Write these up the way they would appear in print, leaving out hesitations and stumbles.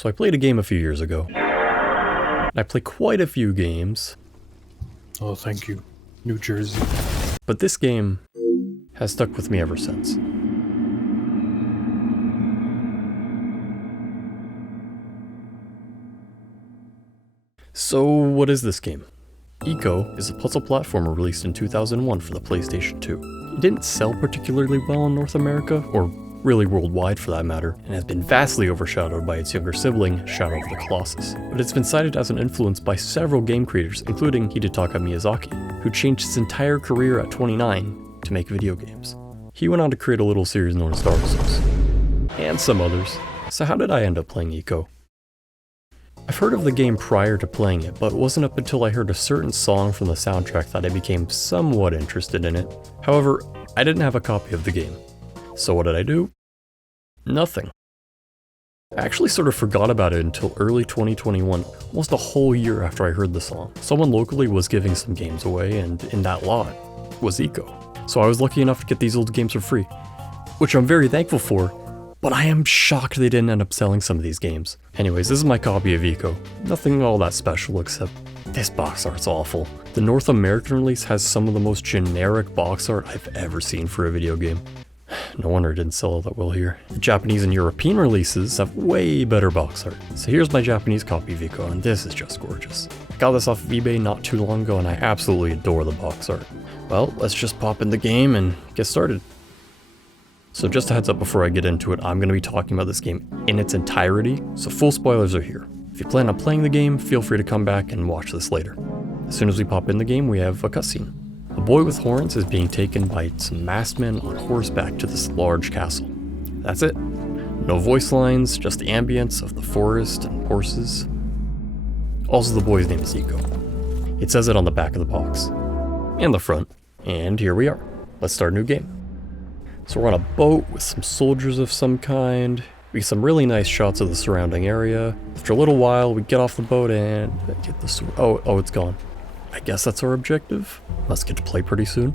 So I played a game a few years ago. I play quite a few games. Oh, thank you, New Jersey. But this game has stuck with me ever since. So what is this game? Ico is a puzzle platformer released in 2001 for the PlayStation 2. It didn't sell particularly well in North America, or really worldwide for that matter, and has been vastly overshadowed by its younger sibling, Shadow of the Colossus. But it's been cited as an influence by several game creators, including Hidetaka Miyazaki, who changed his entire career at 29 to make video games. He went on to create a little series known as Dark Souls, and some others. So how did I end up playing Ico? I've heard of the game prior to playing it, but it wasn't up until I heard a certain song from the soundtrack that I became somewhat interested in it. However, I didn't have a copy of the game. So what did I do? Nothing. I actually sort of forgot about it until early 2021, almost a whole year after I heard the song. Someone locally was giving some games away, and in that lot was Ico. So I was lucky enough to get these old games for free, which I'm very thankful for, but I am shocked they didn't end up selling some of these games. Anyways, this is my copy of Ico. Nothing all that special except this box art's awful. The North American release has some of the most generic box art I've ever seen for a video game. No wonder it didn't sell all that well here. The Japanese and European releases have way better box art. So here's my Japanese copy of Ico, and this is just gorgeous. I got this off of eBay not too long ago, and I absolutely adore the box art. Well, let's just pop in the game and get started. So just a heads up before I get into it, I'm going to be talking about this game in its entirety, so full spoilers are here. If you plan on playing the game, feel free to come back and watch this later. As soon as we pop in the game, we have a cutscene. A boy with horns is being taken by some masked men on horseback to this large castle. That's it. No voice lines, just the ambience of the forest and horses. Also, the boy's name is Ico. It says it on the back of the box. And the front. And here we are. Let's start a new game. So we're on a boat with some soldiers of some kind. We get some really nice shots of the surrounding area. After a little while, we get off the boat and get the sword. Oh, it's gone. I guess that's our objective. Must get to play pretty soon.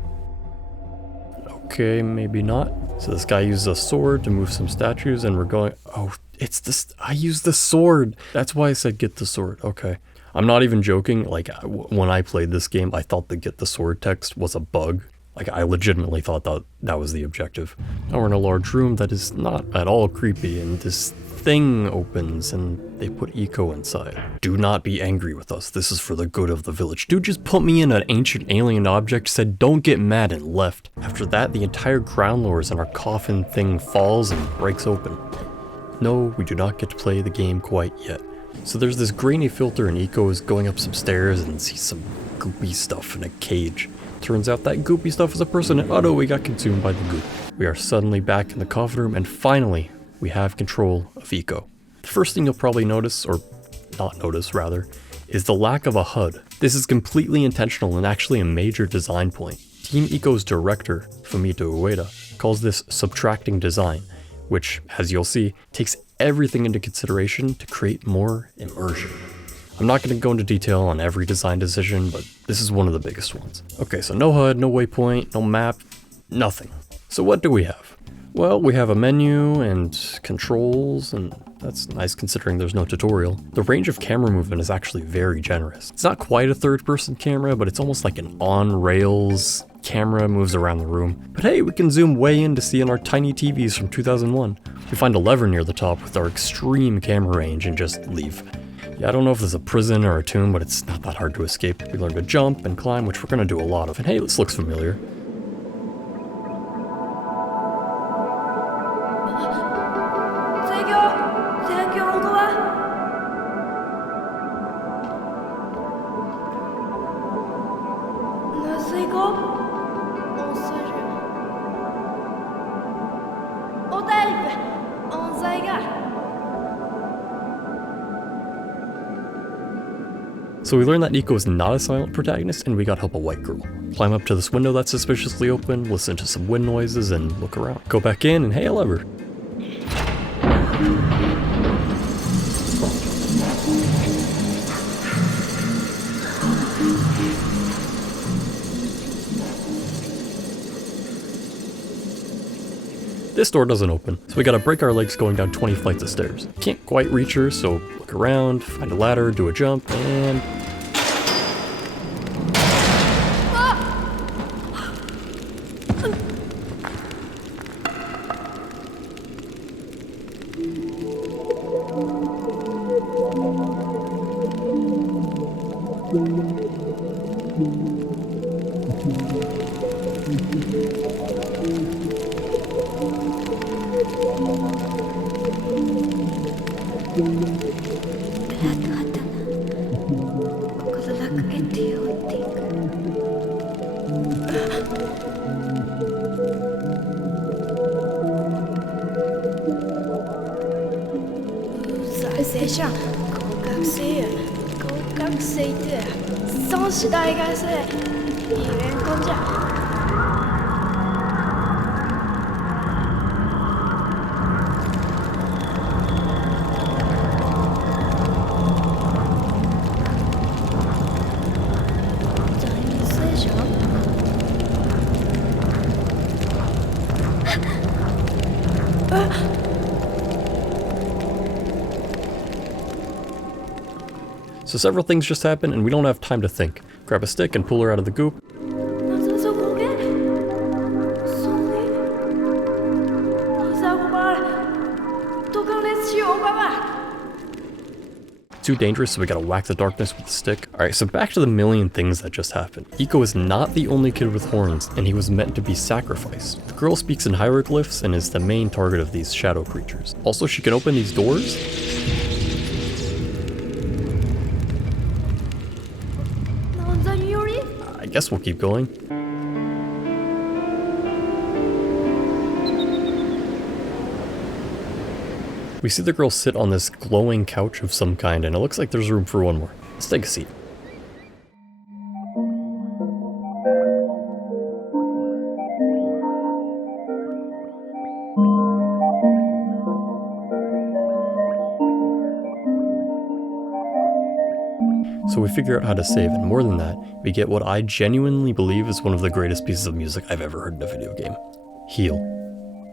Okay, maybe not. So this guy uses a sword to move some statues and we're going... Oh, it's this... I used the sword! That's why I said get the sword. Okay. I'm not even joking. Like, when I played this game, I thought the get the sword text was a bug. Like, I legitimately thought that was the objective. Now we're in a large room that is not at all creepy, and this thing opens and they put Ico inside. Do not be angry with us. This is for the good of the village. Dude just put me in an ancient alien object, said don't get mad, and left. After that, the entire ground lowers and our coffin thing falls and breaks open. No, we do not get to play the game quite yet. So there's this grainy filter and Ico is going up some stairs and sees some goopy stuff in a cage. Turns out that goopy stuff is a person, and oh no, we got consumed by the goop. We are suddenly back in the coffin room, and finally, we have control of Ico. The first thing you'll probably notice, or not notice rather, is the lack of a HUD. This is completely intentional and actually a major design point. Team Ico's director, Fumito Ueda, calls this subtracting design, which, as you'll see, takes everything into consideration to create more immersion. I'm not going to go into detail on every design decision, but this is one of the biggest ones. Okay, so no HUD, no waypoint, no map, nothing. So what do we have? Well, we have a menu and controls, and that's nice considering there's no tutorial. The range of camera movement is actually very generous. It's not quite a third-person camera, but it's almost like an on-rails camera, moves around the room. But hey, we can zoom way in to see in our tiny TVs from 2001. We find a lever near the top with our extreme camera range and just leave. Yeah, I don't know if there's a prison or a tomb, but it's not that hard to escape. We learn to jump and climb, which we're going to do a lot of. And hey, this looks familiar. So we learned that Ico is not a silent protagonist, and we got help a white girl. Climb up to this window that's suspiciously open, listen to some wind noises, and look around. Go back in, and hey, a lever. This door doesn't open, so we gotta break our legs going down 20 flights of stairs. Can't quite reach her, so look around, find a ladder, do a jump, and...生上合格生や合格生って孫子大学生一元工じゃSo several things just happen, and we don't have time to think. Grab a stick and pull her out of the goop. Too dangerous, so we gotta whack the darkness with the stick. Alright, so back to the million things that just happened. Iko is not the only kid with horns, and he was meant to be sacrificed. The girl speaks in hieroglyphs and is the main target of these shadow creatures. Also, she can open these doors. I guess we'll keep going. We see the girl sit on this glowing couch of some kind, and it looks like there's room for one more. Let's take a seat. So we figure out how to save, and more than that, we get what I genuinely believe is one of the greatest pieces of music I've ever heard in a video game. Heal.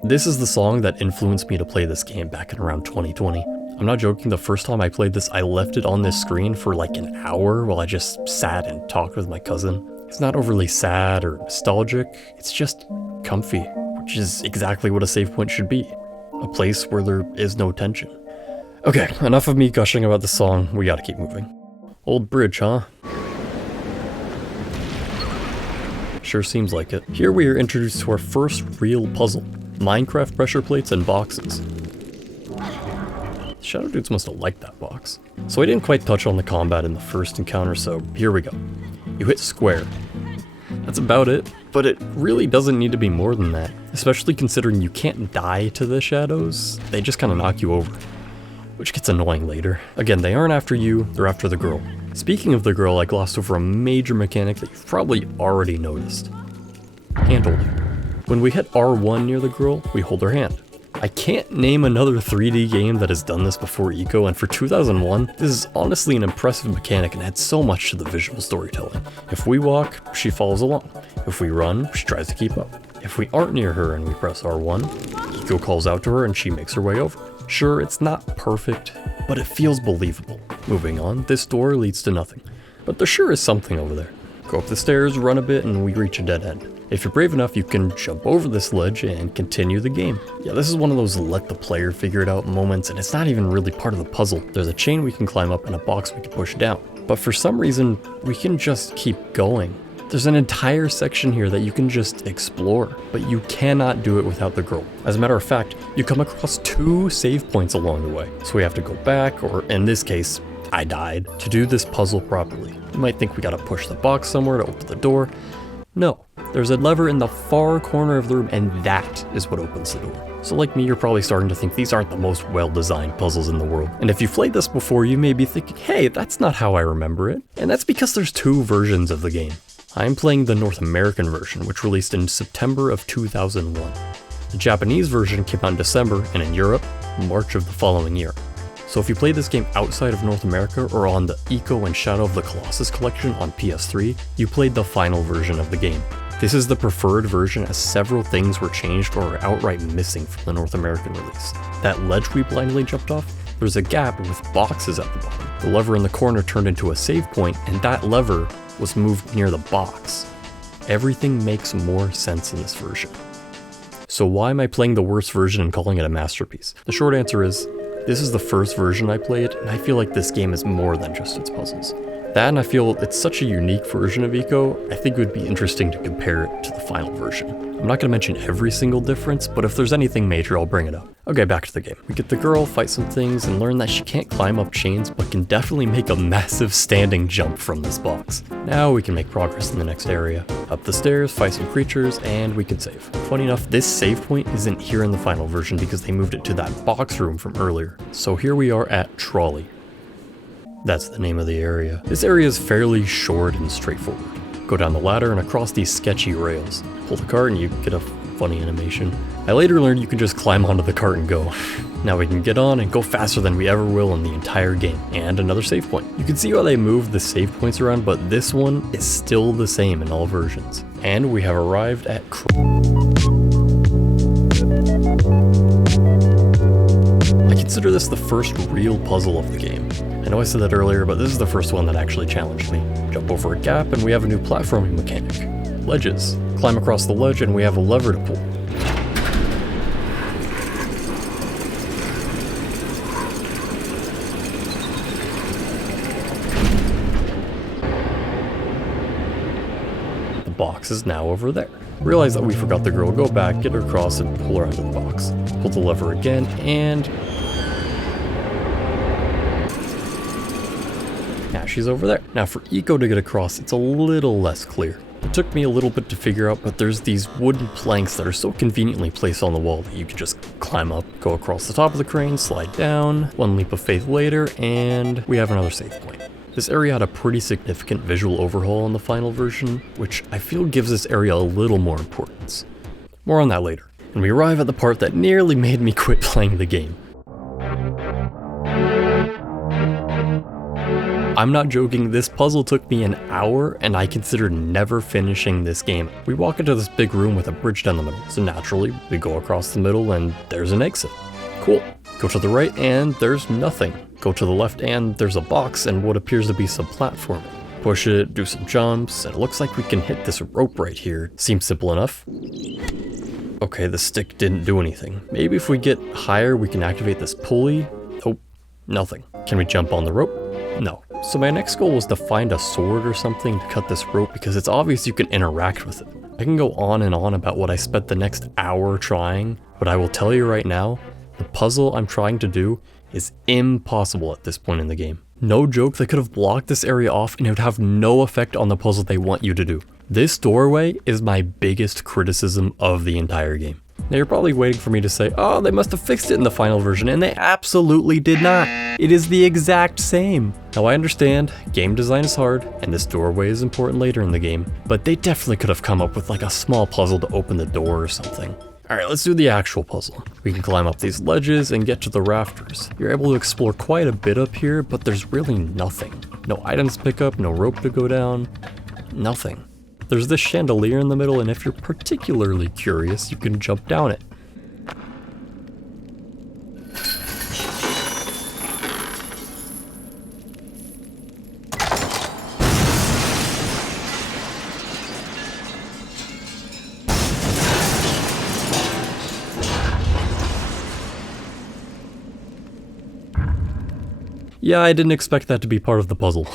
This is the song that influenced me to play this game back in around 2020. I'm not joking, the first time I played this, I left it on this screen for like an hour while I just sat and talked with my cousin. It's not overly sad or nostalgic, it's just comfy, which is exactly what a save point should be. A place where there is no tension. Okay, enough of me gushing about the song, we gotta keep moving. Old bridge, huh? Sure seems like it. Here we are introduced to our first real puzzle. Minecraft pressure plates and boxes. Shadow Dudes must have liked that box. So I didn't quite touch on the combat in the first encounter, so here we go. You hit square. That's about it, but it really doesn't need to be more than that, especially considering you can't die to the shadows, they just kind of knock you over. Which gets annoying later. Again, they aren't after you, they're after the girl. Speaking of the girl, I glossed over a major mechanic that you've probably already noticed. Hand holding. When we hit R1 near the girl, we hold her hand. I can't name another 3D game that has done this before Iko, and for 2001, this is honestly an impressive mechanic and adds so much to the visual storytelling. If we walk, she follows along. If we run, she tries to keep up. If we aren't near her and we press R1, Iko calls out to her and she makes her way over. Sure, it's not perfect, but it feels believable. Moving on, this door leads to nothing, but there sure is something over there. Go up the stairs, run a bit, and we reach a dead end. If you're brave enough, you can jump over this ledge and continue the game. Yeah, this is one of those let the player figure it out moments, and it's not even really part of the puzzle. There's a chain we can climb up and a box we can push down. But for some reason, we can just keep going. There's an entire section here that you can just explore, but you cannot do it without the girl. As a matter of fact, you come across 2 save points along the way. So we have to go back, or in this case, I died, to do this puzzle properly. You might think we gotta push the box somewhere to open the door. No, there's a lever in the far corner of the room, and that is what opens the door. So like me, you're probably starting to think these aren't the most well-designed puzzles in the world. And if you've played this before, you may be thinking, hey, that's not how I remember it. And that's because there's 2 versions of the game. I'm playing the North American version, which released in September of 2001. The Japanese version came out in December, and in Europe, March of the following year. So if you played this game outside of North America or on the Iko and Shadow of the Colossus collection on PS3, you played the final version of the game. This is the preferred version as several things were changed or are outright missing from the North American release. That ledge we blindly jumped off, there's a gap with boxes at the bottom. The lever in the corner turned into a save point, and that lever was moved near the box. Everything makes more sense in this version. So why am I playing the worst version and calling it a masterpiece? The short answer is, this is the first version I played, and I feel like this game is more than just its puzzles. That, and I feel it's such a unique version of Ico, I think it would be interesting to compare it to the final version. I'm not going to mention every single difference, but if there's anything major, I'll bring it up. Okay, back to the game. We get the girl, fight some things, and learn that she can't climb up chains, but can definitely make a massive standing jump from this box. Now we can make progress in the next area. Up the stairs, fight some creatures, and we can save. Funny enough, this save point isn't here in the final version because they moved it to that box room from earlier. So here we are at Trolley. That's the name of the area. This area is fairly short and straightforward. Go down the ladder and across these sketchy rails. Pull the cart and you get a funny animation. I later learned you can just climb onto the cart and go. Now we can get on and go faster than we ever will in the entire game. And another save point. You can see how they moved the save points around, but this one is still the same in all versions. And we have arrived at I consider this the first real puzzle of the game. I know I said that earlier, but this is the first one that actually challenged me. Jump over a gap and we have a new platforming mechanic. Ledges. Climb across the ledge and we have a lever to pull. The box is now over there. Realize that we forgot the girl, go back, get her across and pull her onto the box. Pull the lever again and now she's over there. Now for Ico to get across, it's a little less clear. It took me a little bit to figure out, but there's these wooden planks that are so conveniently placed on the wall that you can just climb up, go across the top of the crane, slide down, one leap of faith later, and we have another save point. This area had a pretty significant visual overhaul in the final version, which I feel gives this area a little more importance. More on that later. And we arrive at the part that nearly made me quit playing the game. I'm not joking, this puzzle took me an hour and I considered never finishing this game. We walk into this big room with a bridge down the middle, so naturally we go across the middle and there's an exit. Cool. Go to the right and there's nothing. Go to the left and there's a box and what appears to be some platforming. Push it, do some jumps, and it looks like we can hit this rope right here. Seems simple enough. Okay, the stick didn't do anything. Maybe if we get higher we can activate this pulley. Nope, nothing. Can we jump on the rope? No. So my next goal was to find a sword or something to cut this rope because it's obvious you can interact with it. I can go on and on about what I spent the next hour trying, but I will tell you right now, the puzzle I'm trying to do is impossible at this point in the game. No joke, they could have blocked this area off and it would have no effect on the puzzle they want you to do. This doorway is my biggest criticism of the entire game. Now you're probably waiting for me to say, oh, they must have fixed it in the final version, and they absolutely did not. It is the exact same. Now I understand, game design is hard, and this doorway is important later in the game, but they definitely could have come up with like a small puzzle to open the door or something. Alright, let's do the actual puzzle. We can climb up these ledges and get to the rafters. You're able to explore quite a bit up here, but there's really nothing. No items to pick up, no rope to go down, nothing. There's this chandelier in the middle, and if you're particularly curious, you can jump down it. Yeah, I didn't expect that to be part of the puzzle.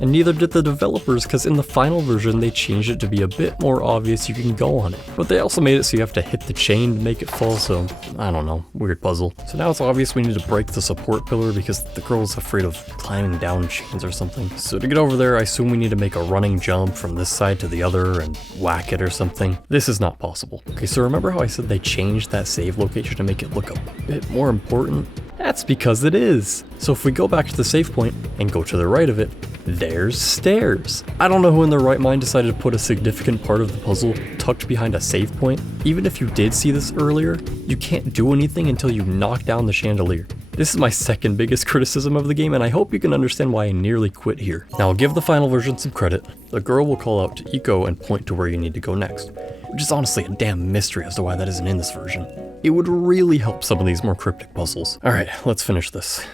And neither did the developers, because in the final version they changed it to be a bit more obvious you can go on it. But they also made it so you have to hit the chain to make it fall, so I don't know, weird puzzle. So now it's obvious we need to break the support pillar because the girl's afraid of climbing down chains or something. So to get over there, I assume we need to make a running jump from this side to the other and whack it or something. This is not possible. Okay, so remember how I said they changed that save location to make it look a bit more important? That's because it is. So if we go back to the save point and go to the right of it, there's stairs. I don't know who in their right mind decided to put a significant part of the puzzle tucked behind a save point. Even if you did see this earlier, you can't do anything until you knock down the chandelier. This is my second biggest criticism of the game, and I hope you can understand why I nearly quit here. Now I'll give the final version some credit. The girl will call out to Eiko and point to where you need to go next, which is honestly a damn mystery as to why that isn't in this version. It would really help some of these more cryptic puzzles. Alright, let's finish this.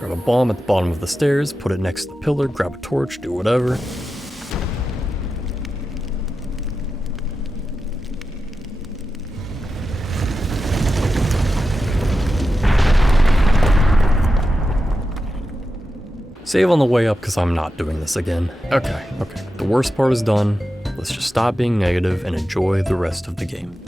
Grab a bomb at the bottom of the stairs, put it next to the pillar, grab a torch, do whatever. Save on the way up because I'm not doing this again. Okay. The worst part is done. Let's just stop being negative and enjoy the rest of the game.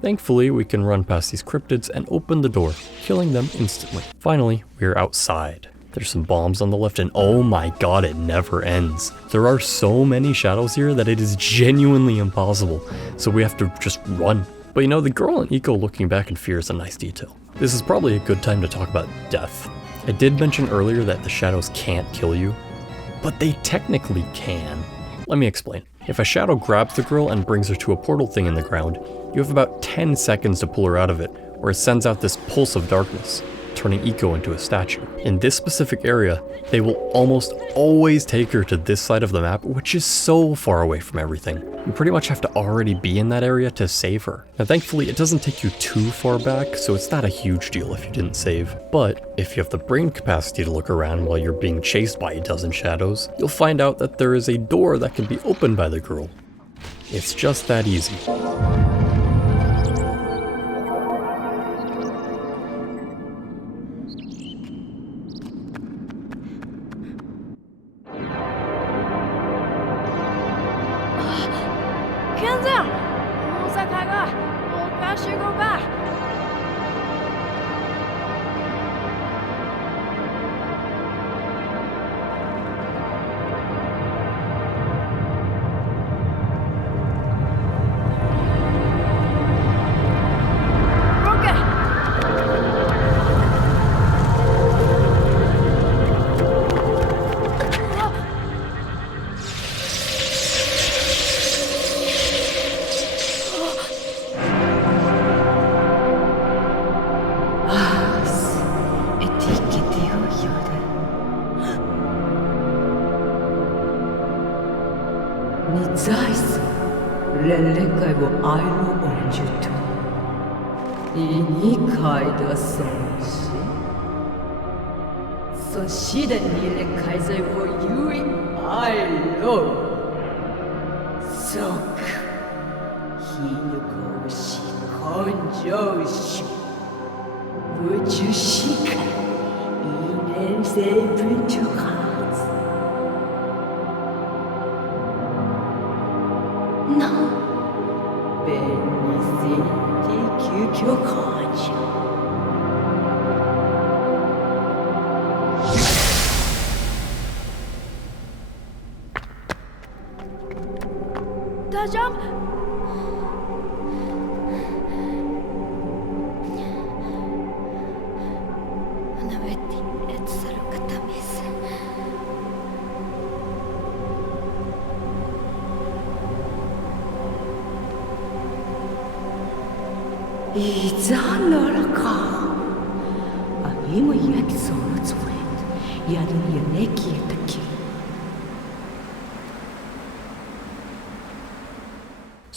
Thankfully, we can run past these cryptids and open the door, killing them instantly. Finally, we're outside. There's some bombs on the left and oh my god, it never ends. There are so many shadows here that it is genuinely impossible, so we have to just run. But you know, the girl and Eiko looking back in fear is a nice detail. This is probably a good time to talk about death. I did mention earlier that the shadows can't kill you, but they technically can. Let me explain. If a shadow grabs the girl and brings her to a portal thing in the ground, you have about 10 seconds to pull her out of it, where it sends out this pulse of darkness, turning Eiko into a statue. In this specific area, they will almost always take her to this side of the map, which is so far away from everything. You pretty much have to already be in that area to save her. Now thankfully it doesn't take you too far back, so it's not a huge deal if you didn't save. But if you have the brain capacity to look around while you're being chased by a dozen shadows, you'll find out that there is a door that can be opened by the girl. It's just that easy.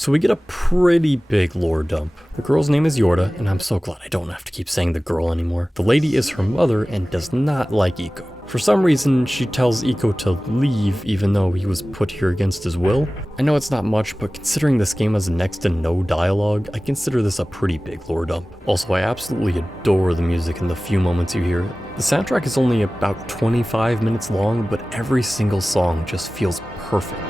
So we get a pretty big lore dump. The girl's name is Yorda, and I'm so glad I don't have to keep saying the girl anymore. The lady is her mother and does not like Eiko. For some reason, she tells Eiko to leave even though he was put here against his will. I know it's not much, but considering this game has next to no dialogue, I consider this a pretty big lore dump. Also, I absolutely adore the music in the few moments you hear it. The soundtrack is only about 25 minutes long, but every single song just feels perfect.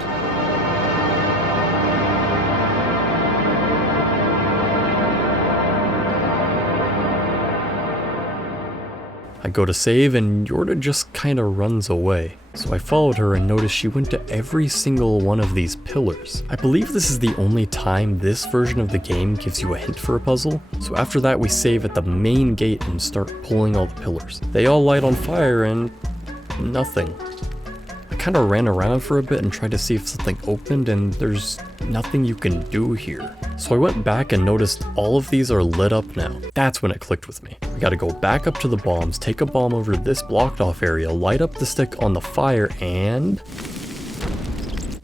I go to save and Yorda just kinda runs away. So I followed her and noticed she went to every single one of these pillars. I believe this is the only time this version of the game gives you a hint for a puzzle. So after that we save at the main gate and start pulling all the pillars. They all light on fire and nothing. I kind of ran around for a bit and tried to see if something opened, and there's nothing you can do here. So I went back and noticed all of these are lit up now. That's when it clicked with me. We gotta go back up to the bombs, take a bomb over this blocked off area, light up the stick on the fire, and...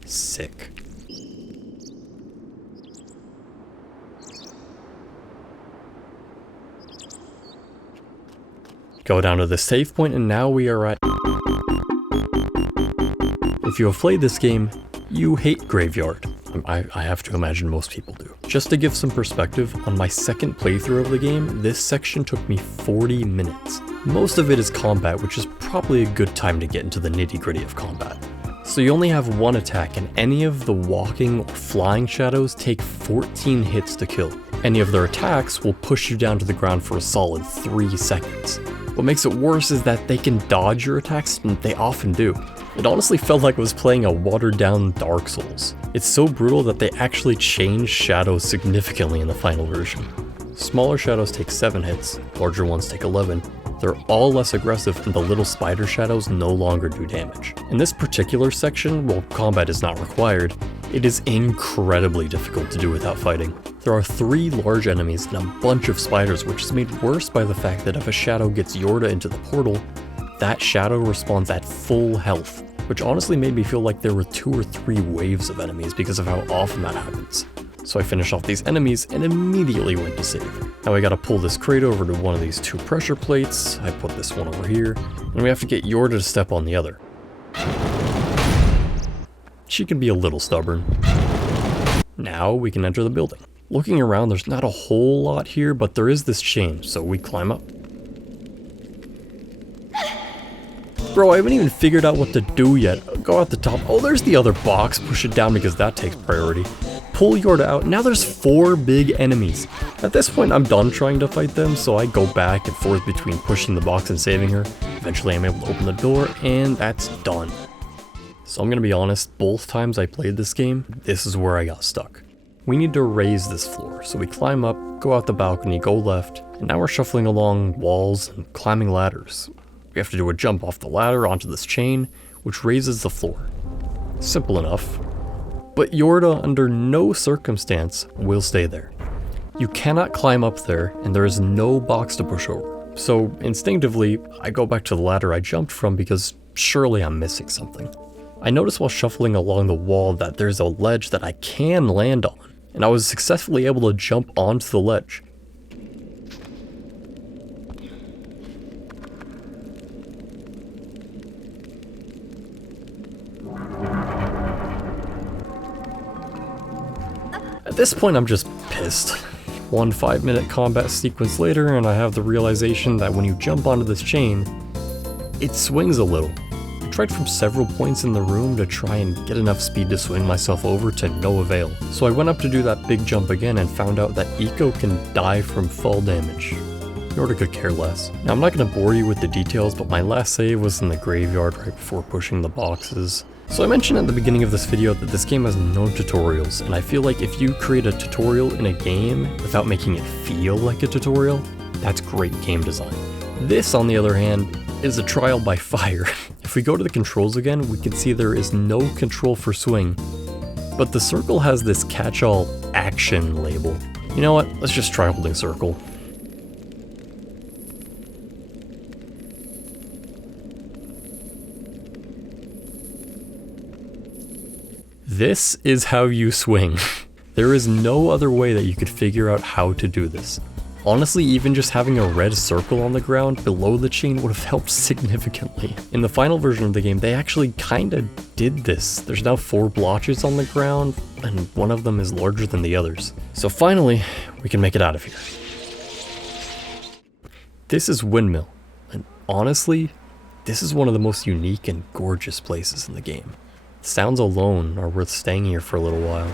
sick. Go down to the save point, and now we are at... If you have played this game, you hate Graveyard. I have to imagine most people do. Just to give some perspective, on my second playthrough of the game, this section took me 40 minutes. Most of it is combat, which is probably a good time to get into the nitty-gritty of combat. So you only have one attack, and any of the walking or flying shadows take 14 hits to kill. Any of their attacks will push you down to the ground for a solid 3 seconds. What makes it worse is that they can dodge your attacks, and they often do. It honestly felt like I was playing a watered down Dark Souls. It's so brutal that they actually changed shadows significantly in the final version. Smaller shadows take 7 hits, larger ones take 11. They're all less aggressive, and the little spider shadows no longer do damage. In this particular section, while combat is not required, it is incredibly difficult to do without fighting. There are 3 large enemies and a bunch of spiders, which is made worse by the fact that if a shadow gets Yorda into the portal, that shadow respawns at full health, which honestly made me feel like there were 2 or 3 waves of enemies because of how often that happens. So I finished off these enemies and immediately went to save. Now I gotta pull this crate over to one of these 2 pressure plates, I put this one over here, and we have to get Yorda to step on the other. She can be a little stubborn. Now we can enter the building. Looking around, there's not a whole lot here, but there is this chain, so we climb up. Bro, I haven't even figured out what to do yet. Go out the top. Oh, there's the other box. Push it down because that takes priority. Pull Yorda out. Now there's 4 big enemies. At this point, I'm done trying to fight them, so I go back and forth between pushing the box and saving her. Eventually, I'm able to open the door, and that's done. So I'm gonna be honest, both times I played this game, this is where I got stuck. We need to raise this floor, so we climb up, go out the balcony, go left, and now we're shuffling along walls and climbing ladders. We have to do a jump off the ladder onto this chain, which raises the floor. Simple enough. But Yorda, under no circumstance, will stay there. You cannot climb up there, and there is no box to push over. So instinctively, I go back to the ladder I jumped from because surely I'm missing something. I notice while shuffling along the wall that there's a ledge that I can land on, and I was successfully able to jump onto the ledge. At this point, I'm just pissed. 1 5-minute combat sequence later, and I have the realization that when you jump onto this chain, it swings a little. I tried from several points in the room to try and get enough speed to swing myself over to no avail. So I went up to do that big jump again and found out that Eco can die from fall damage. Yorda could care less. Now I'm not going to bore you with the details, but my last save was in the graveyard right before pushing the boxes. So I mentioned at the beginning of this video that this game has no tutorials, and I feel like if you create a tutorial in a game without making it feel like a tutorial, that's great game design. This, on the other hand, is a trial by fire. If we go to the controls again, we can see there is no control for swing, but the circle has this catch-all action label. You know what? Let's just try holding circle. This is how you swing. There is no other way that you could figure out how to do this. Honestly, even just having a red circle on the ground below the chain would have helped significantly. In the final version of the game, they actually kinda did this. There's now 4 blotches on the ground, and one of them is larger than the others. So finally, we can make it out of here. This is Windmill, and honestly, this is one of the most unique and gorgeous places in the game. The sounds alone are worth staying here for a little while.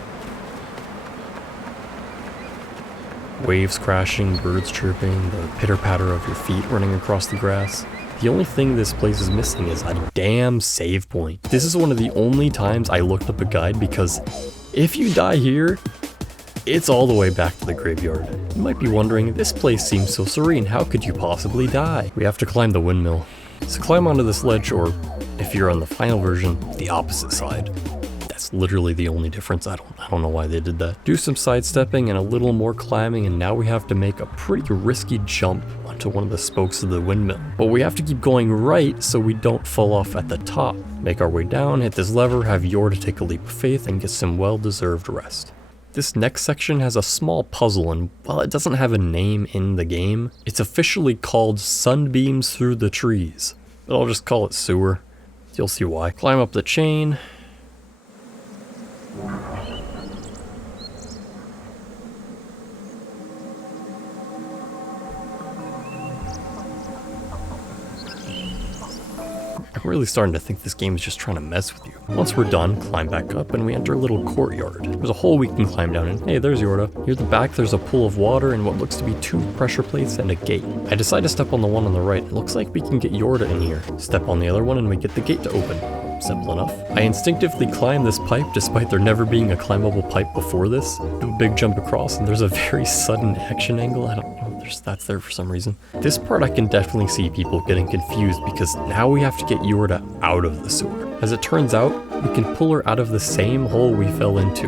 Waves crashing, birds chirping, the pitter-patter of your feet running across the grass. The only thing this place is missing is a damn save point. This is one of the only times I looked up a guide because if you die here, it's all the way back to the graveyard. You might be wondering, this place seems so serene, how could you possibly die? We have to climb the windmill. So climb onto this ledge, or if if you're on the final version, the opposite side. That's literally the only difference. I don't know why they did that. Do some sidestepping and a little more climbing, and now we have to make a pretty risky jump onto one of the spokes of the windmill. But we have to keep going right so we don't fall off at the top. Make our way down, hit this lever, have Yorda take a leap of faith, and get some well-deserved rest. This next section has a small puzzle, and while it doesn't have a name in the game, it's officially called Sunbeams Through the Trees. But I'll just call it Sewer. You'll see why. Climb up the chain. I'm really starting to think this game is just trying to mess with you. Once we're done, climb back up and we enter a little courtyard. There's a hole we can climb down in. Hey, there's Yorda. Near the back there's a pool of water and what looks to be 2 pressure plates and a gate. I decide to step on the one on the right. It looks like we can get Yorda in here. Step on the other one and we get the gate to open. Simple enough. I instinctively climb this pipe despite there never being a climbable pipe before this. Do a big jump across and there's a very sudden action angle. I don't know, that's there for some reason. This part I can definitely see people getting confused because now we have to get Yorda out of the sewer. As it turns out, we can pull her out of the same hole we fell into.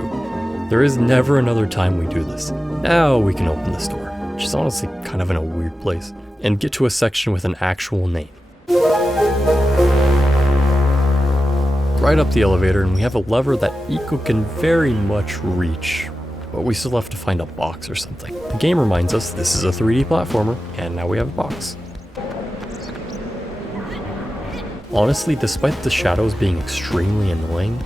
There is never another time we do this. Now we can open this door, which is honestly kind of in a weird place, and get to a section with an actual name. Right up the elevator, and we have a lever that Ico can very much reach, but we still have to find a box or something. The game reminds us this is a 3D platformer, and now we have a box. Honestly, despite the shadows being extremely annoying,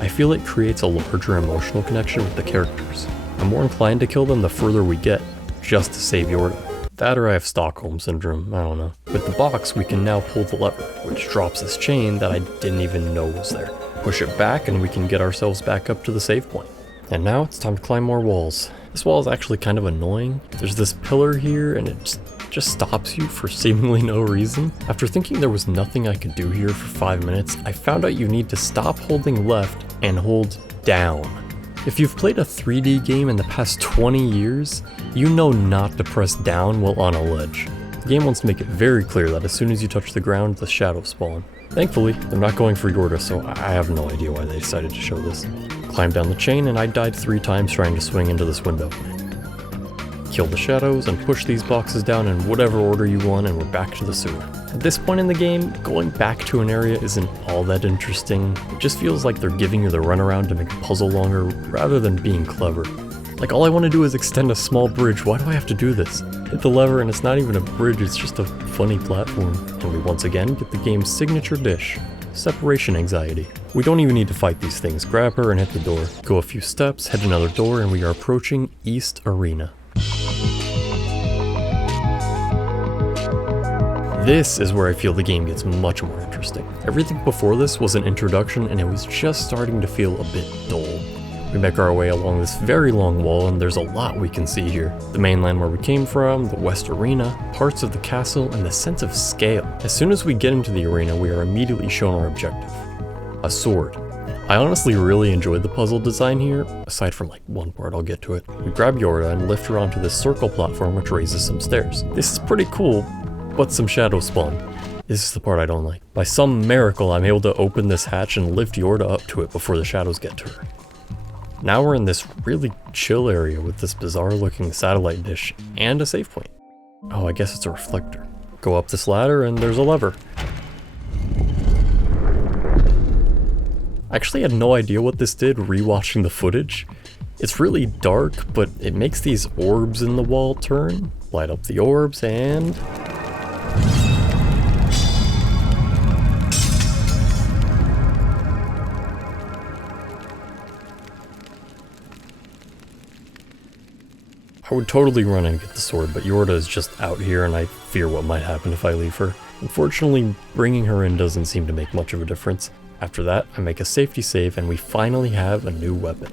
I feel it creates a larger emotional connection with the characters. I'm more inclined to kill them the further we get, just to save Yorda. That or I have Stockholm Syndrome, I don't know. With the box, we can now pull the lever, which drops this chain that I didn't even know was there. Push it back and we can get ourselves back up to the save point. And now it's time to climb more walls. This wall is actually kind of annoying. There's this pillar here and it just stops you for seemingly no reason. After thinking there was nothing I could do here for 5 minutes, I found out you need to stop holding left and hold down. If you've played a 3D game in the past 20 years, you know not to press down while on a ledge. The game wants to make it very clear that as soon as you touch the ground, the shadows spawn. Thankfully, they're not going for Yorda, so I have no idea why they decided to show this. Climbed down the chain and I died 3 times trying to swing into this window. Kill the shadows and push these boxes down in whatever order you want and we're back to the sewer. At this point in the game, going back to an area isn't all that interesting. It just feels like they're giving you the runaround to make the puzzle longer rather than being clever. Like, all I want to do is extend a small bridge. Why do I have to do this? Hit the lever and it's not even a bridge, it's just a funny platform. And we once again get the game's signature dish. Separation anxiety. We don't even need to fight these things. Grab her and hit the door. Go a few steps, head another door, and we are approaching East Arena. This is where I feel the game gets much more interesting. Everything before this was an introduction and it was just starting to feel a bit dull. We make our way along this very long wall and there's a lot we can see here. The mainland where we came from, the West Arena, parts of the castle, and the sense of scale. As soon as we get into the arena, we are immediately shown our objective. A sword. I honestly really enjoyed the puzzle design here, aside from like one part, I'll get to it. We grab Yorda and lift her onto this circle platform which raises some stairs. This is pretty cool, but some shadows spawn. This is the part I don't like. By some miracle, I'm able to open this hatch and lift Yorda up to it before the shadows get to her. Now we're in this really chill area with this bizarre looking satellite dish and a save point. Oh, I guess it's a reflector. Go up this ladder and there's a lever. I actually had no idea what this did rewatching the footage. It's really dark, but it makes these orbs in the wall turn. Light up the orbs and... I would totally run and get the sword, but Yorda is just out here and I fear what might happen if I leave her. Unfortunately, bringing her in doesn't seem to make much of a difference. After that, I make a safety save and we finally have a new weapon.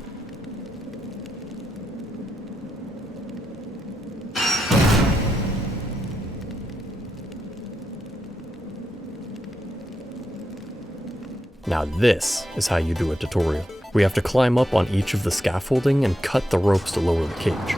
Now this is how you do a tutorial. We have to climb up on each of the scaffolding and cut the ropes to lower the cage.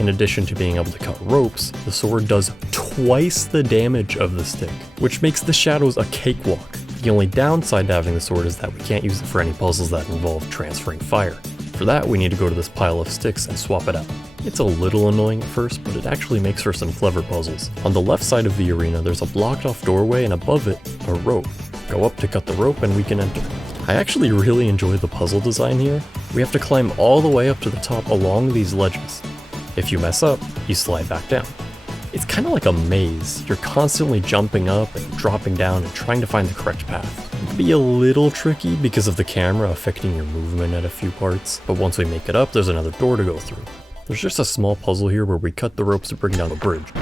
In addition to being able to cut ropes, the sword does twice the damage of the stick, which makes the shadows a cakewalk. The only downside to having the sword is that we can't use it for any puzzles that involve transferring fire. For that, we need to go to this pile of sticks and swap it out. It's a little annoying at first, but it actually makes for some clever puzzles. On the left side of the arena, there's a blocked off doorway and above it, a rope. Go up to cut the rope and we can enter. I actually really enjoy the puzzle design here. We have to climb all the way up to the top along these ledges. If you mess up, you slide back down. It's kind of like a maze. You're constantly jumping up and dropping down and trying to find the correct path. It can be a little tricky because of the camera affecting your movement at a few parts, but once we make it up, there's another door to go through. There's just a small puzzle here where we cut the ropes to bring down the bridge.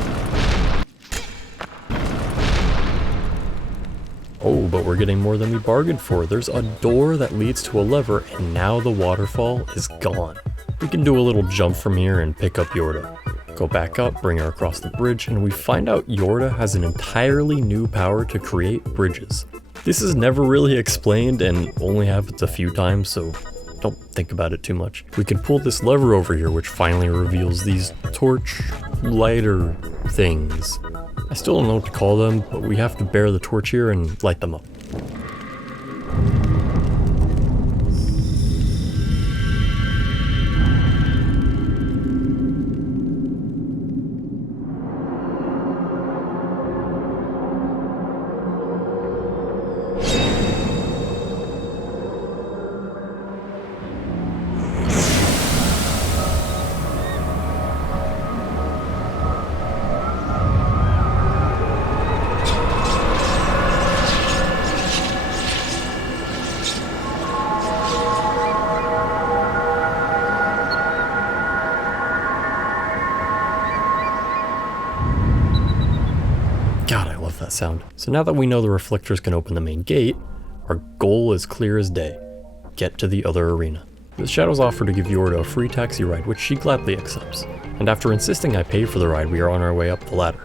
Oh, but we're getting more than we bargained for. There's a door that leads to a lever, and now the waterfall is gone. We can do a little jump from here and pick up Yorda. Go back up, bring her across the bridge, and we find out Yorda has an entirely new power to create bridges. This is never really explained and only happens a few times, so don't think about it too much. We can pull this lever over here, which finally reveals these torch lighter things. I still don't know what to call them, but we have to bear the torch here and light them up. That sound. So now that we know the reflectors can open the main gate, our goal is clear as day. Get to the other arena. The shadows offer to give Yorda a free taxi ride, which she gladly accepts. And after insisting I pay for the ride, we are on our way up the ladder.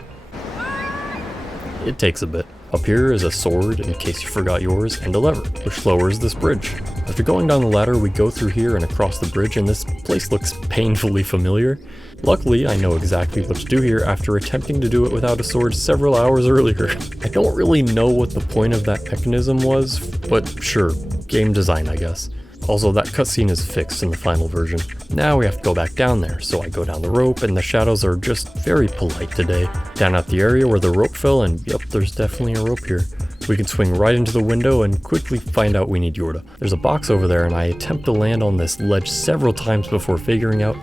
It takes a bit. Up here is a sword, in case you forgot yours, and a lever, which lowers this bridge. After going down the ladder, we go through here and across the bridge, and this place looks painfully familiar. Luckily, I know exactly what to do here after attempting to do it without a sword several hours earlier. I don't really know what the point of that mechanism was, but sure, game design I guess. Also, that cutscene is fixed in the final version. Now we have to go back down there, so I go down the rope and the shadows are just very polite today. Down at the area where the rope fell, and yep, there's definitely a rope here. We can swing right into the window and quickly find out we need Yorda. There's a box over there and I attempt to land on this ledge several times before figuring out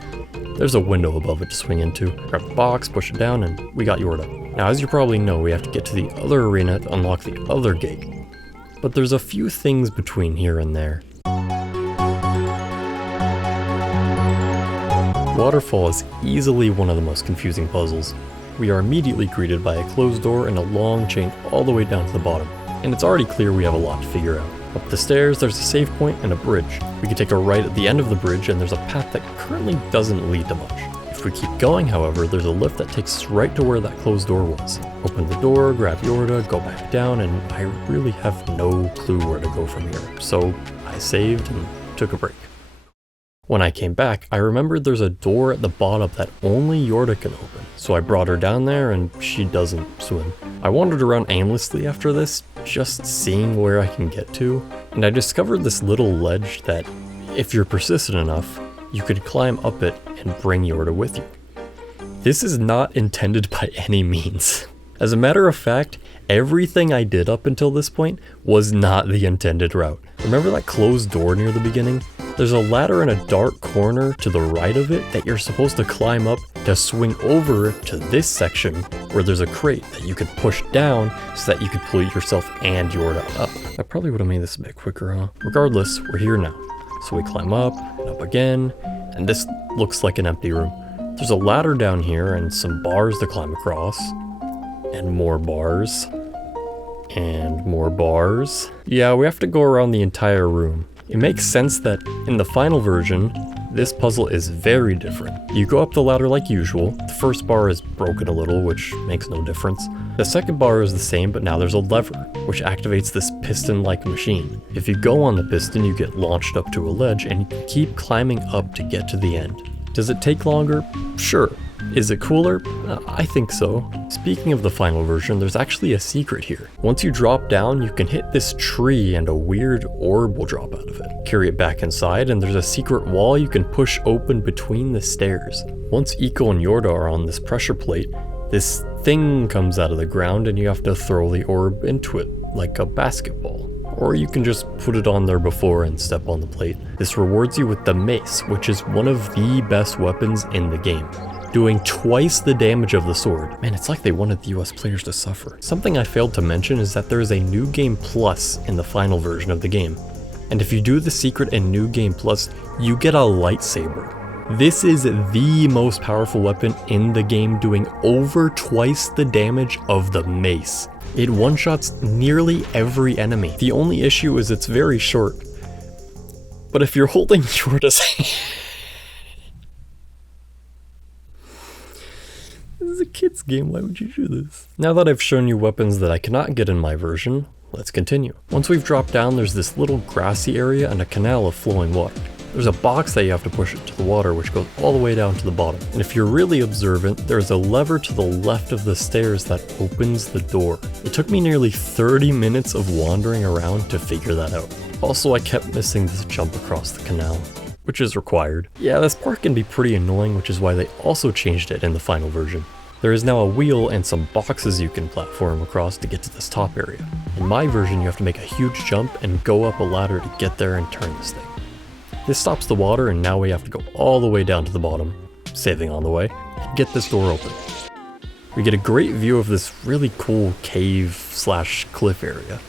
there's a window above it to swing into. Grab the box, push it down, and we got Yorda. Now, as you probably know, we have to get to the other arena to unlock the other gate. But there's a few things between here and there. Waterfall is easily one of the most confusing puzzles. We are immediately greeted by a closed door and a long chain all the way down to the bottom, and it's already clear we have a lot to figure out. Up the stairs, there's a save point and a bridge. We can take a right at the end of the bridge, and there's a path that currently doesn't lead to much. If we keep going, however, there's a lift that takes us right to where that closed door was. Open the door, grab Yorda, go back down, and I really have no clue where to go from here, so I saved and took a break. When I came back, I remembered there's a door at the bottom that only Yorda can open, so I brought her down there and she doesn't swim. I wandered around aimlessly after this, just seeing where I can get to, and I discovered this little ledge that, if you're persistent enough, you could climb up it and bring Yorda with you. This is not intended by any means. As a matter of fact, everything I did up until this point was not the intended route. Remember that closed door near the beginning? There's a ladder in a dark corner to the right of it that you're supposed to climb up to swing over to this section where there's a crate that you could push down so that you could pull yourself and Yorda up. I probably would have made this a bit quicker, huh? Regardless, we're here now. So we climb up and up again, and this looks like an empty room. There's a ladder down here and some bars to climb across. And more bars. And more bars. Yeah, we have to go around the entire room. It makes sense that in the final version, this puzzle is very different. You go up the ladder like usual. The first bar is broken a little, which makes no difference. The second bar is the same, but now there's a lever, which activates this piston-like machine. If you go on the piston, you get launched up to a ledge, and you can keep climbing up to get to the end. Does it take longer? Sure. Is it cooler? I think so. Speaking of the final version, there's actually a secret here. Once you drop down, you can hit this tree and a weird orb will drop out of it. Carry it back inside and there's a secret wall you can push open between the stairs. Once Eiko and Yorda are on this pressure plate, this thing comes out of the ground and you have to throw the orb into it, like a basketball. Or you can just put it on there before and step on the plate. This rewards you with the mace, which is one of the best weapons in the game, doing twice the damage of the sword. Man, it's like they wanted the US players to suffer. Something I failed to mention is that there is a New Game Plus in the final version of the game. And if you do the secret in New Game Plus, you get a lightsaber. This is the most powerful weapon in the game, doing over twice the damage of the mace. It one-shots nearly every enemy. The only issue is it's very short. But if you're holding Yorda's hand... This is a kid's game, why would you do this? Now that I've shown you weapons that I cannot get in my version, let's continue. Once we've dropped down, there's this little grassy area and a canal of flowing water. There's a box that you have to push into the water, which goes all the way down to the bottom. And if you're really observant, there's a lever to the left of the stairs that opens the door. It took me nearly 30 minutes of wandering around to figure that out. Also, I kept missing this jump across the canal, which is required. Yeah, this part can be pretty annoying, which is why they also changed it in the final version. There is now a wheel and some boxes you can platform across to get to this top area. In my version, you have to make a huge jump and go up a ladder to get there and turn this thing. This stops the water and now we have to go all the way down to the bottom, saving on the way, and get this door open. We get a great view of this really cool cave/cliff area.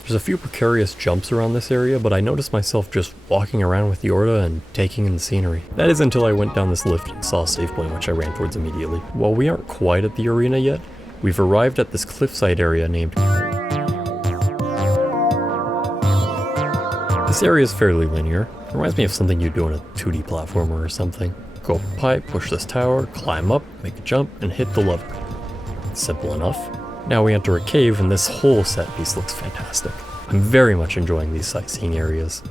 There's a few precarious jumps around this area, but I noticed myself just walking around with Yorda and taking in the scenery. That is until I went down this lift and saw a save point, which I ran towards immediately. While we aren't quite at the arena yet, we've arrived at this cliffside area named... This area is fairly linear. It reminds me of something you'd do on a 2D platformer or something. Go up a pipe, push this tower, climb up, make a jump, and hit the lever. Simple enough. Now we enter a cave and this whole set piece looks fantastic. I'm very much enjoying these sightseeing areas.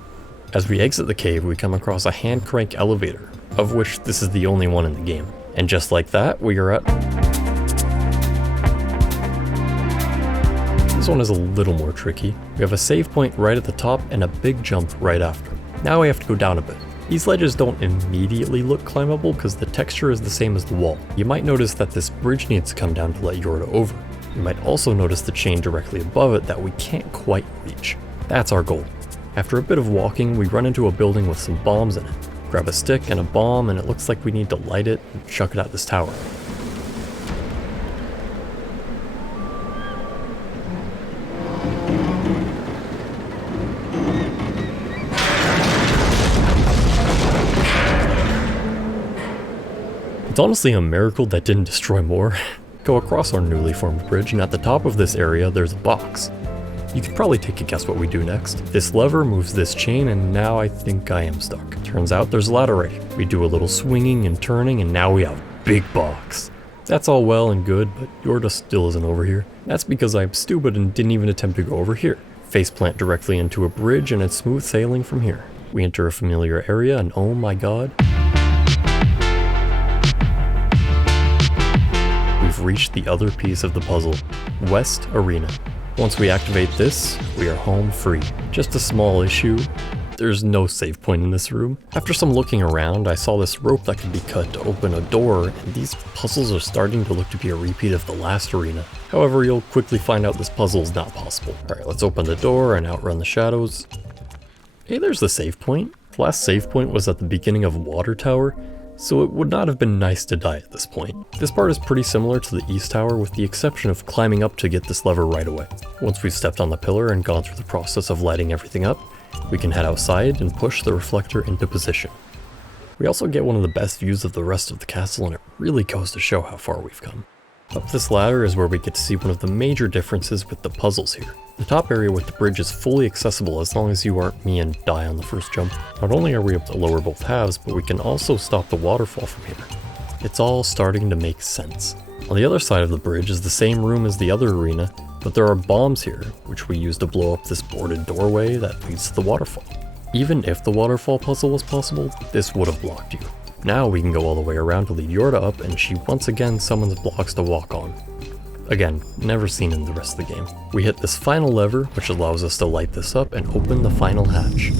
As we exit the cave, we come across a hand crank elevator, of which this is the only one in the game. And just like that, we are at... This one is a little more tricky. We have a save point right at the top and a big jump right after. Now we have to go down a bit. These ledges don't immediately look climbable because the texture is the same as the wall. You might notice that this bridge needs to come down to let Yorda over. You might also notice the chain directly above it that we can't quite reach. That's our goal. After a bit of walking, we run into a building with some bombs in it. Grab a stick and a bomb and it looks like we need to light it and chuck it at this tower. It's honestly a miracle that didn't destroy more. Go across our newly formed bridge, and at the top of this area there's a box. You could probably take a guess what we do next. This lever moves this chain and now I think I am stuck. Turns out there's a ladder right here. We do a little swinging and turning and now we have a big box. That's all well and good, but Yorda still isn't over here. That's because I'm stupid and didn't even attempt to go over here. Faceplant directly into a bridge and it's smooth sailing from here. We enter a familiar area and oh my god. We've reached the other piece of the puzzle, West Arena. Once we activate this, we are home free. Just a small issue, there's no save point in this room. After some looking around, I saw this rope that could be cut to open a door, and these puzzles are starting to look to be a repeat of the last arena. However, you'll quickly find out this puzzle is not possible. Alright, let's open the door and outrun the shadows. Hey, there's the save point. The last save point was at the beginning of Water Tower, so it would not have been nice to die at this point. This part is pretty similar to the East Tower with the exception of climbing up to get this lever right away. Once we've stepped on the pillar and gone through the process of lighting everything up, we can head outside and push the reflector into position. We also get one of the best views of the rest of the castle and it really goes to show how far we've come. Up this ladder is where we get to see one of the major differences with the puzzles here. The top area with the bridge is fully accessible as long as you aren't me and die on the first jump. Not only are we able to lower both halves, but we can also stop the waterfall from here. It's all starting to make sense. On the other side of the bridge is the same room as the other arena, but there are bombs here, which we use to blow up this boarded doorway that leads to the waterfall. Even if the waterfall puzzle was possible, this would have blocked you. Now we can go all the way around to lead Yorda up, and she once again summons blocks to walk on. Again, never seen in the rest of the game. We hit this final lever, which allows us to light this up and open the final hatch.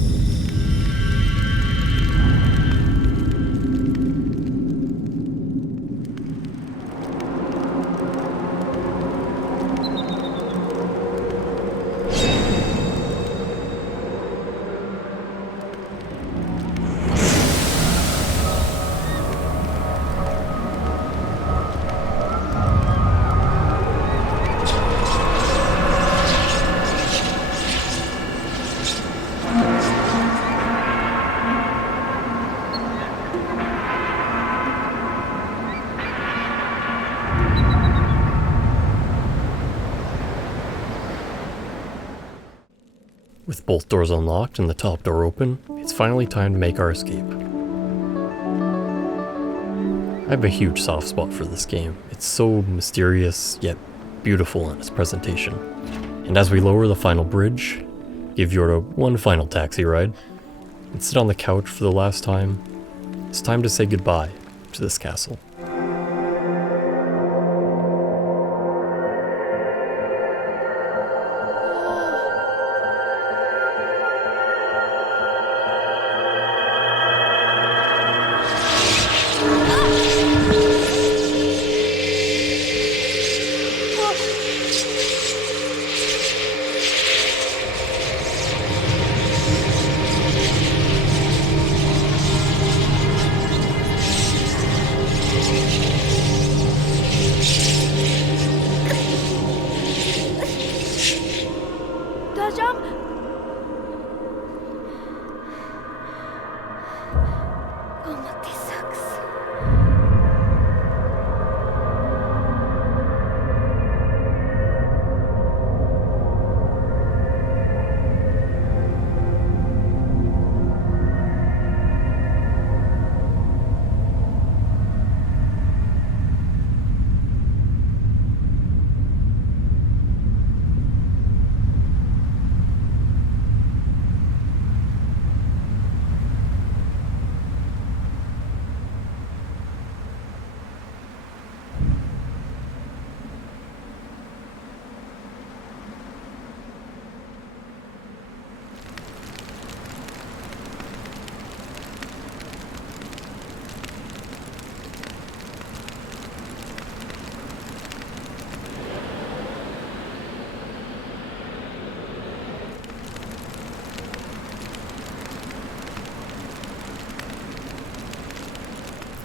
With both doors unlocked and the top door open, it's finally time to make our escape. I have a huge soft spot for this game. It's so mysterious, yet beautiful in its presentation. And as we lower the final bridge, give Yorda one final taxi ride, and sit on the couch for the last time, it's time to say goodbye to this castle.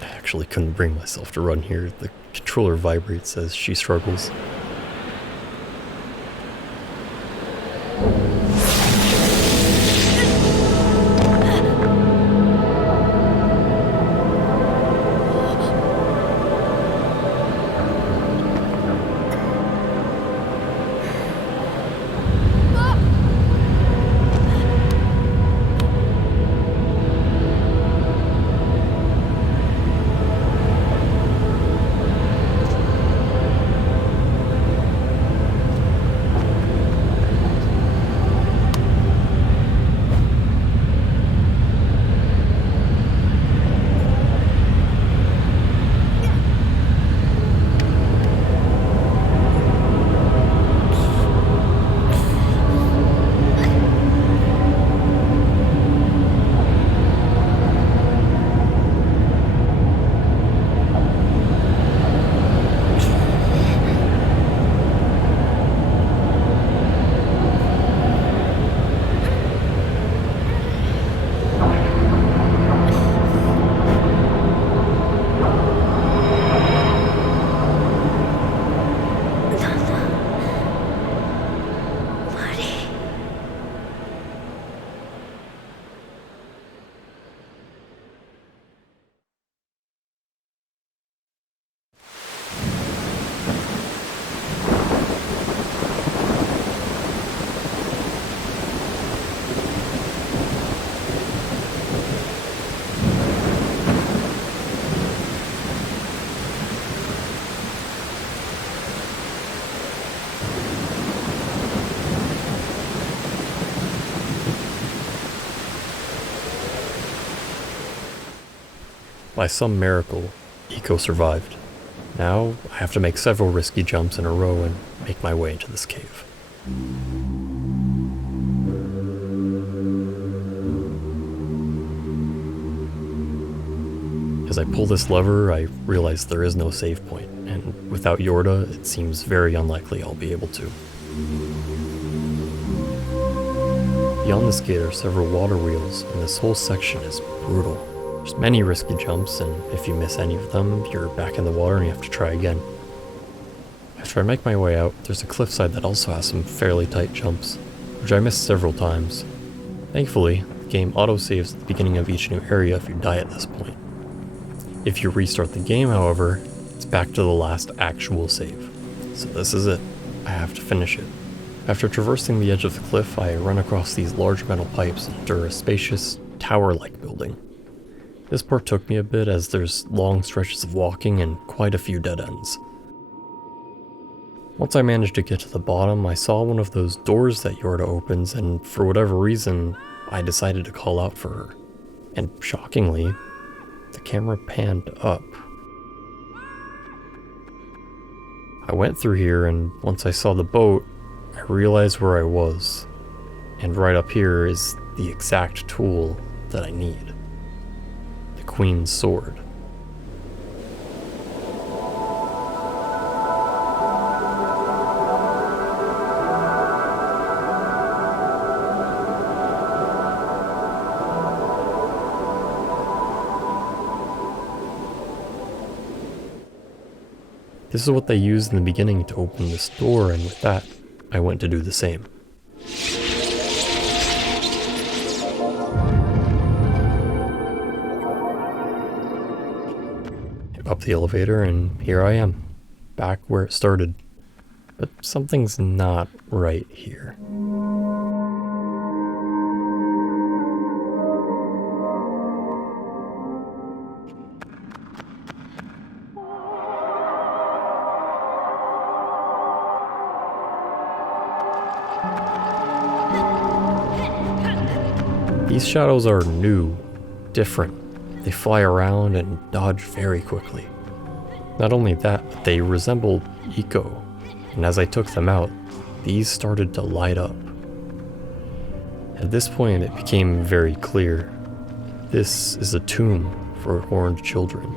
I actually couldn't bring myself to run here. The controller vibrates as she struggles. By some miracle, Eco survived. Now, I have to make several risky jumps in a row and make my way into this cave. As I pull this lever, I realize there is no save point, and without Yorda, it seems very unlikely I'll be able to. Beyond this gate are several water wheels, and this whole section is brutal. There's many risky jumps, and if you miss any of them, you're back in the water and you have to try again. After I make my way out, there's a cliffside that also has some fairly tight jumps, which I missed several times. Thankfully, the game autosaves at the beginning of each new area if you die at this point. If you restart the game, however, it's back to the last actual save. So this is it. I have to finish it. After traversing the edge of the cliff, I run across these large metal pipes and enter a spacious, tower-like building. This part took me a bit as there's long stretches of walking and quite a few dead ends. Once I managed to get to the bottom, I saw one of those doors that Yorda opens, and for whatever reason, I decided to call out for her. And shockingly, the camera panned up. I went through here, and once I saw the boat, I realized where I was. And right up here is the exact tool that I need. The Queen's Sword. This is what they used in the beginning to open this door, and with that, I went to do the same. Up the elevator, and here I am, back where it started. But something's not right here. These shadows are new, different. They fly around and dodge very quickly. Not only that, but they resemble Eco, and as I took them out, these started to light up. At this point, it became very clear. This is a tomb for horned children,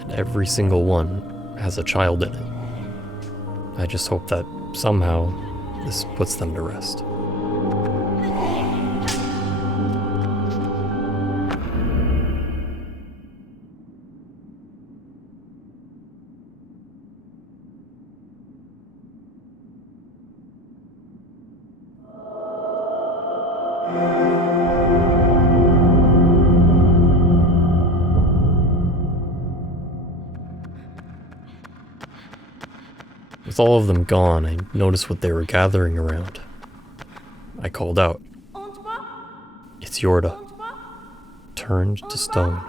and every single one has a child in it. I just hope that somehow this puts them to rest. With all of them gone, I noticed what they were gathering around. I called out. It's Yorda. Turned to stone.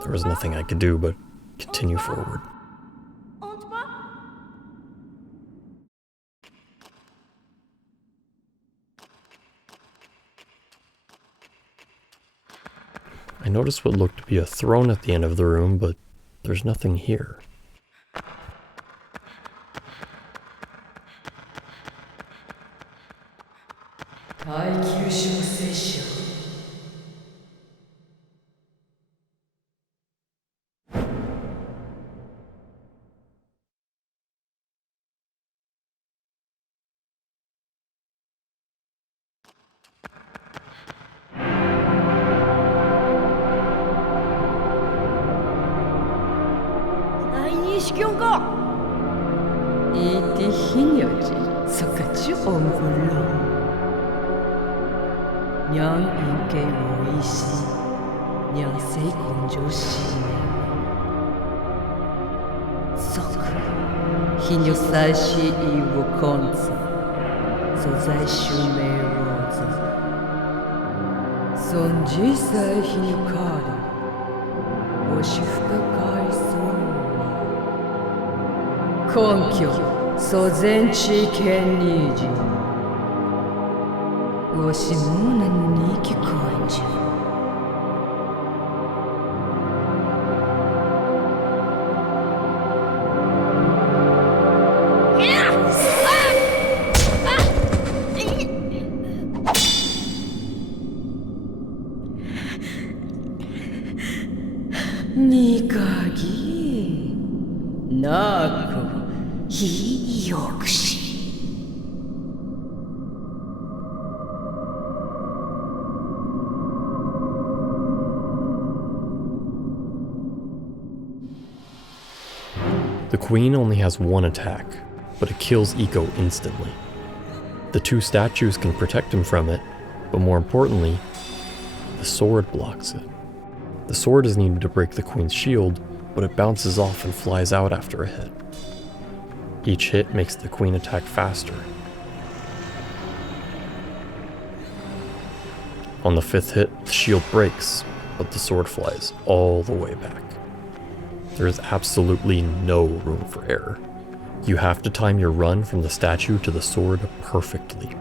There was nothing I could do but continue forward. I noticed what looked to be a throne at the end of the room, but there's nothing here. 이티 희녀지 석같이 엉글러 냥 인게 모이시 냥 세이콘조시네 석 희녀 사시 이wo 콘사 소자이 슈메로자 손지사이 희녀 카리 오시프가 카이소根拠祖前知見にじわしもなのに聞こえんじゃ以역시 The queen only has one attack, but it kills Iko instantly. The two statues can protect him from it, but more importantly, the sword blocks it. The sword is needed to break the queen's shield, but it bounces off and flies out after a hit. Each hit makes the queen attack faster. On the fifth hit, the shield breaks, but the sword flies all the way back. There is absolutely no room for error. You have to time your run from the statue to the sword perfectly.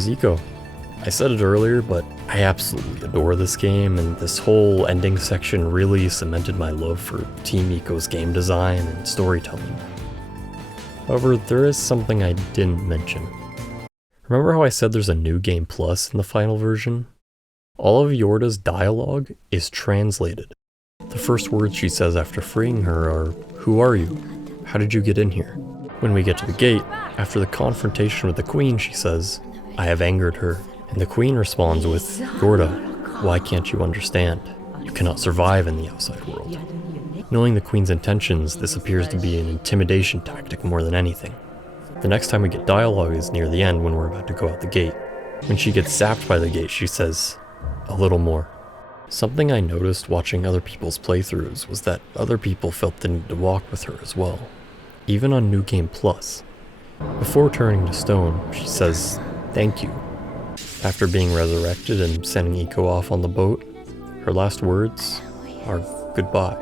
was Ico. I said it earlier, but I absolutely adore this game, and this whole ending section really cemented my love for Team Ico's game design and storytelling. However, there is something I didn't mention. Remember how I said there's a new game plus in the final version? All of Yorda's dialogue is translated. The first words she says after freeing her are, "Who are you? How did you get in here?" When we get to the gate, after the confrontation with the queen, she says, "I have angered her." And the queen responds with, "Yorda, why can't you understand? You cannot survive in the outside world." Knowing the queen's intentions, this appears to be an intimidation tactic more than anything. The next time we get dialogue is near the end when we're about to go out the gate. When she gets zapped by the gate, she says, "A little more." Something I noticed watching other people's playthroughs was that other people felt the need to walk with her as well, even on New Game Plus. Before turning to stone, she says, "Thank you." After being resurrected and sending Ico off on the boat, her last words are goodbye.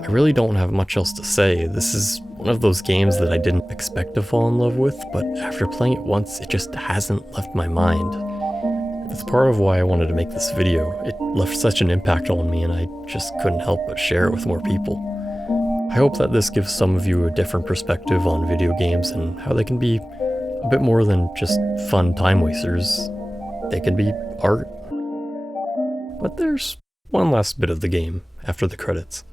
I really don't have much else to say. This is one of those games that I didn't expect to fall in love with, but after playing it once, it just hasn't left my mind. That's part of why I wanted to make this video. It left such an impact on me and I just couldn't help but share it with more people. I hope that this gives some of you a different perspective on video games and how they can be a bit more than just fun time wasters. They can be art. But there's one last bit of the game after the credits.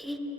い